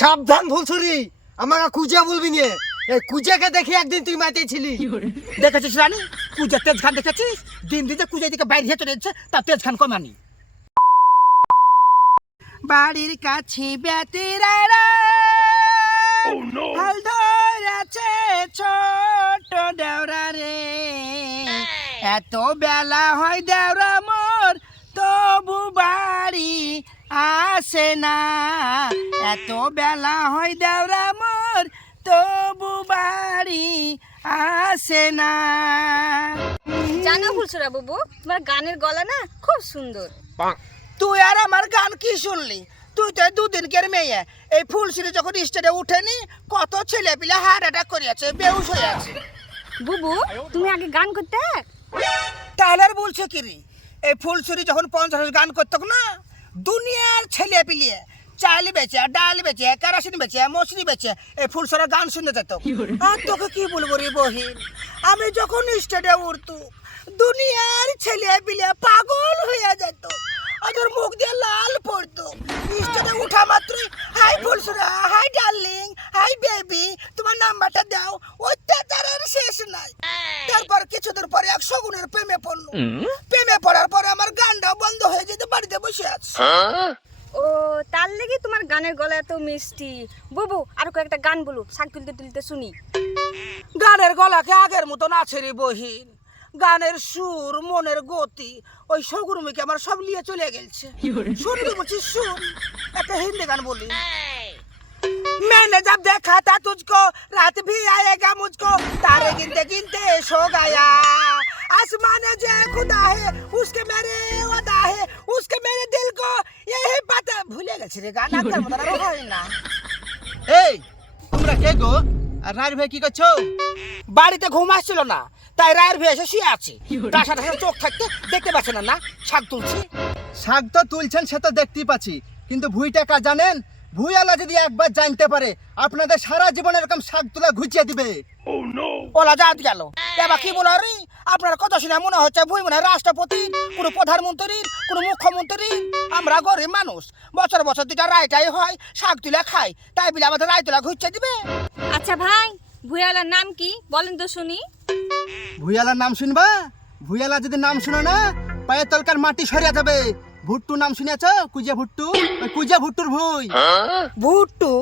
সাবধান ভুলছুরি। আমাকে কুজা বলবি নিয়ে এই কুজাকে দেখে একদিন তুই মাতেছিলি দেখেছিস রানী? কুজা তেজ খান দেখেছিস? দিন দিন যে কুজা দিকে বাইরে চলে যাচ্ছে তার তেজ খান কমানি বাড়ির কাছে বেতেরারা হাল ধরেছে ছোট দেওরা রে। এত বেলা হয় দেওরা আসে না। এত বেলা হয় দেওরা মোর তবু বাড়ি আসে না। জানো ফুলসুরা বাবু তোমার গানের গলা না খুব সুন্দর। তুই আর আমার গান কি শুনলি? তুই তো দুদিনকের মেয়ে। এই ফুলসিরি যখন স্টেজে উঠেনি কত ছেলে পিলে হার্ট অ্যাটাক করিয়াছে বেহুশ হয়ে আছে বুবু তুমি আগে গান করতে? তাহলে আর বলছে কি রে? এই ফুলসুরি যখন পঞ্চাশ গান করতো না দুনিয়ার ছেলে পিলিয়ে চাল বেচে ডাল বেচে কেরাসিন বেচে মশলি বেচে এই ফুলসরা গান শুনতে যেত আর তোকে কি বলব রে বহিন? আমি যখন স্টেজে উঠতো দুনিয়ার ছেলে পিলে পাগল হয়ে যেত ওদের মুখ দিয়ে লাল পড়তো। স্টেডে উঠা মাত্রই হাই ফুলসরা হাই ডার্লিং হাই বেবি তোমার নাম্বারটা দাও। অত্যাচারের শেষ নাই। তারপর কিছুদিন পরে এক শগুনের প্রেমে পড়ল। ও তার লেগে তোমার গানের গলা এত মিষ্টি বুবু আর কয়েকটা গান বলো শাক তুলতে তুলতে শুনি গানের গলাকে আগের মতন আছে রে বহিন গানের সুর মনের গতি ওই সগুরুমিকে আমার সব নিয়ে চলে গেছে শুনবি বলছি শুন একটা হিন্দি গান বলি मैंने जब देखा था तुझको रात भी आएगा मुझको तारे गिनते गिनते सो गया आसमान जो है खुदा है उसके मेरे वादा है उसके मेरे ভুলে গেছি রে গান আঁকার মতো আর হয় না। এই তোমরা কে গো? আর রায়ের ভাই কি করছ? বাড়িতে ঘুম আসছিল না তাই রায়ের ভাই এসে শুয়ে আছে। টাসা টাসা চোখ থাকতে দেখতে পাচ্ছে না না? শাক তুলছি। শাক তো তুলছেন সে তো দেখতেই পাচ্ছি। কিন্তু ভুঁইটা কা জানেন? ভুঁইয়ালা যদি একবার জানতে পারে আপনাদের সারা জীবন এরকম শাক তুলা ঘুচিয়ে দিবে। oh, ওলা জাত গেল। এবার কি বলো রে? আপনার কথা শুনে মনে হচ্ছে ভুই মনে হয় রাষ্ট্রপতি কোনো প্রধানমন্ত্রীর কোনো মুখ্যমন্ত্রী। আমরা গরিব মানুষ। বছর বছর দুটা রায়টাই হয় শাক তুলে খাই তাই বলে আমাদের রায় তুলা ঘুরছে দিবে। আচ্ছা ভাই ভুয়ালার নাম কি? বলেন তো শুনি। ভুইয়ালার নাম শুনবা? ভুইয়ালা যদি নাম শুনো না পায়ের তলকার মাটি সরিয়া যাবে ভুট্টু নাম শুনেছ? কুজিয়া ভুট্টু? ওই কুজিয়া ভুট্টুর ভুই। ভুট্টু?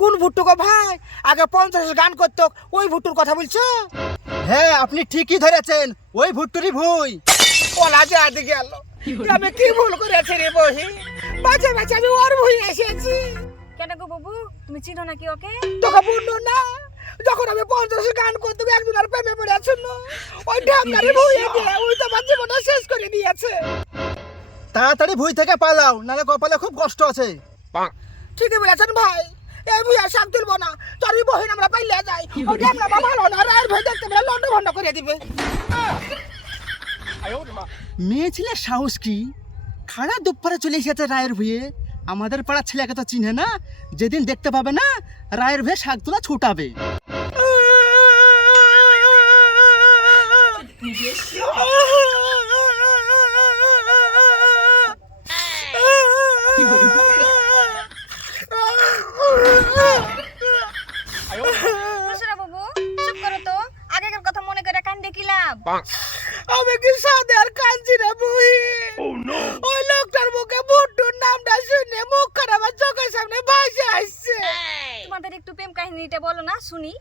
কোন ভুট্টু গো ভাই? আগে পঞ্চাশ গান করতো ওই ভুট্টুর কথা বলছো? হ্যাঁ আপনি ঠিকই ধরেছেন ওই ভুট্টুরই ভুই। ওলা জাত গেল। আমি কি ভুল করেছি রে বহি? মাঝে মাঝে আমি ওর ভুই এসেছি। কেন গো বাবু? তুমি চিনো নাকি ওকে? তোকে বলল না? যখন আমি পঞ্চাশ গান করতে একজন আর প্রেমে পড়ে আছেন না ওই ঢাকারে ভুইয়ে দিয়ে ওই তো আমার জীবনটা শেষ করে দিয়েছে। তাড়াতাড়ি ভুই থেকে পালাও নাহলে কপালে খুব কষ্ট আছে। ঠিকই বলেছেন ভাই। এই শাক তুলবো না। তোর এই বহিন আমরা পাইলে যাই। ভালো না। ভয় দেখতে পেলে লন্ড ভন্ড করে দিবে। মেয়ে ছেলে সাহস কি? খাড়া দুপারে চলে এসেছে রায়ের ভুয়ে আমাদের পাড়ার ছেলেকে তো চিনে না? যেদিন দেখতে পাবে না রায়ের ভুয়ে শাক তোলা ছুটাবে। আমি কি সাদে আর কাঞ্চি রে বুই ওই লোকটার মুখে বুট্টুর নামটা শুনে মুখ খারাপ আমার চোখের সামনে ভাসে আসছে। তোমাদের একটু প্রেম কাহিনীটা বলো না শুনি।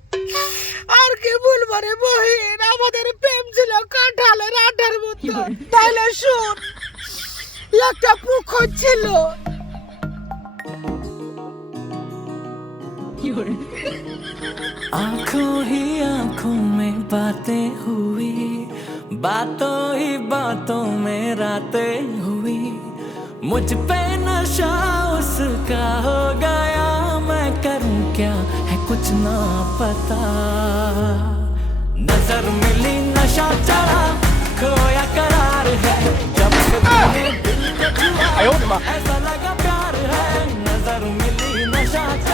আর কি বলব রে বহিন আমাদের প্রেম ছিল কাঁঠালের আঠার মতো। তাহলে শুন একটা পুকুর ছিল। आँखों ही आँखों में बातें हुई। बातों ही बातों में रातें हुई। मुझ पे नशा उसका हो गया। मैं करूँ क्या है कुछ ना पता। नज़र मिली नशा चढ़ा। खोया करार है। जब से दिल छुआ ऐसा लगा प्यार है। नज़र मिली नशा चढ़ा।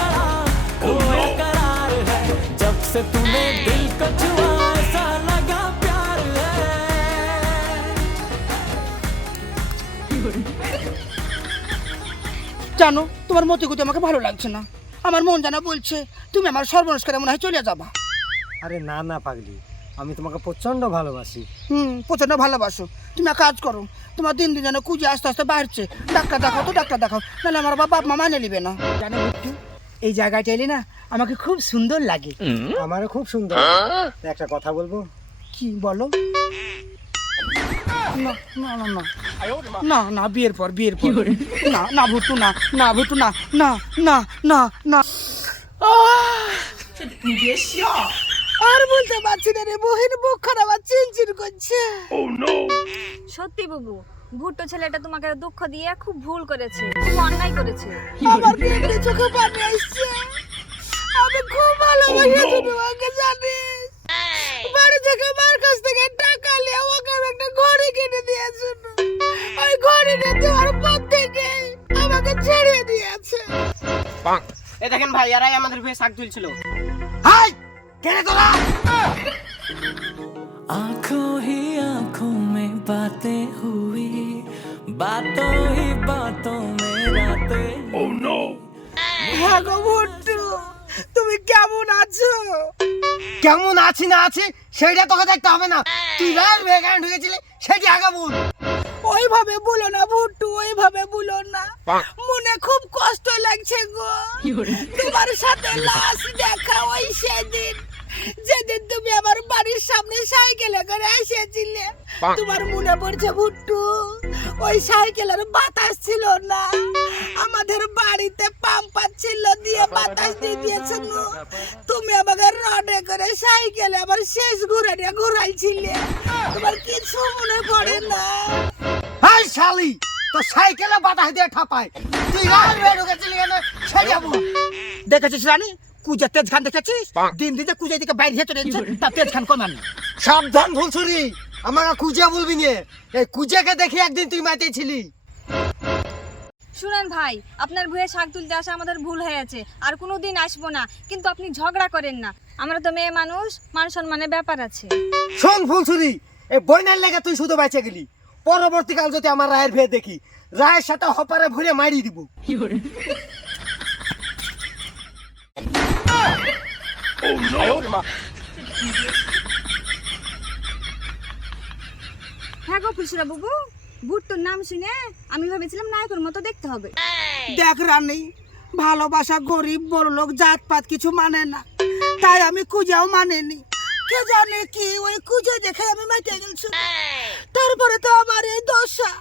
से तूने दिल को छुआ ऐसा लगा प्यार है জানো তোমার মতি গতি আমাকে ভালো লাগছে না আমার মন জানা বলছে তুমি আমার সর্বনাশ করে মনে হয় চলে যাবা আরে না না পাগলি আমি তোমাকে প্রচণ্ড ভালোবাসি হুম প্রচন্ড ভালোবাসো তুমি এক কাজ করো তোমার দিন দিন যেন কুজে আস্তে আস্তে বাড়ছে ডাক্তার দেখাও তো ডাক্তার দেখাও নাহলে আমার বাবা মা মানে নিবে না জানো বিট্টু এই জায়গাটা এলে না আমাকে খুব সুন্দর লাগে। আমারও খুব সুন্দর। একটা কথা বলব? কি বলো? না না না না। না না বিয়ের পর বিয়ের পর। না না ভুটু না না ভুটু না না না না না। আর বলতে পারছি না রে বহিন বুক খারাপ আর চিনচিন করছে। সত্যি বাবু ভুট্টো ছেলেটা তোমাকে দুঃখ দিয়ে খুব ভুল করেছে খুব অন্যায় করেছে। আমার বিয়ের চোখে পানি আসছে। আমি খুব ভালোবাসি তোমাকে জানিস। বাড়ি থেকে মার কাছ থেকে টাকা নিয়ে ওকে একটা ঘড়ি কিনে দিয়েছে। ওই ঘড়িটা দেওয়ার পর থেকে আমাকে ছেড়ে দিয়েছে। এ দেখেন ভাই এরাই আমাদের বিয়ে শাক তুলছিল। হাই! কেন তোরা? बातें हुई बातों ही बातों में रातें হ্যাঁ গো ভুট্টু তুমি কেমন আছো কেমন আছি না আছি সেইটা তোকে দেখতে হবে না তুই রাত ভেগান ঢুকেছিলি সেটি আগে বল ওইভাবে বলো না ভুট্টু ওইভাবে বলো না মনে খুব কষ্ট লাগছে গো তোমার সাথে লাশ দেখা ওই সেদিন যেদিন তুমি আমার বাড়ির সামনে সাইকেলে করে এসেছিলে তোমার মনে পড়ছে ভুট্টু? ওই সাইকেলের বাতাস ছিল না। আমাদের বাড়িতে পাম্পার ছিল দিয়ে বাতাস দিয়ে দিয়েছিল তুমি আমাকে রডে করে সাইকেলে আমার শেষ ঘুরানিয়া ঘুরাইছিলে। তোমার কিছু মনে পড়ে না। হাই শালি তো সাইকেলে বাতাস দিয়ে ঠাপায়। তুই ভেগে ঢুকেছিলি কেন সেটা বল দেখেছিস রানী? কুজা তেজ খান দেখেছিস দিন দিন কুজা দিকে বাইরে হেঁটে রয়েছে তা তেজ খান কমান সাবধান ভুলছুরি আমাকে কুজে বলবি নে। এই কুজেকে দেখি একদিন তুই মাতেছিলি শুনেন ভাই আপনার ভুয়ে শাক তুলতে আসা আমাদের ভুল হয়েছে আর কোনো দিন আসব না। কিন্তু আপনি ঝগড়া করেন না। আমরা তো মেয়ে মানুষ মান সম্মানের ব্যাপার আছে। শোন ফুলছুরি এই বইনার লেগে তুই শুধু বেঁচে গেলি। পরবর্তীকাল যদি আমার রায়ের ভেয়ে দেখি রায়ের সাথে হপারে ভরে মারি দিব। হ্যাঁ গো ফুলসুরা বাবু ভুট্টোর নাম শুনে আমি ভেবেছিলাম নায়কের মতো দেখতে হবে। দেখ রানী, ভালোবাসা গরিব বড় লোক জাতপাত কিছু মানে না। তাই আমি কুজাও মানেনি। কে জানে কি ওই কুজে দেখে আমি মেটে গেছি তারপরে তো আমার এই দশা।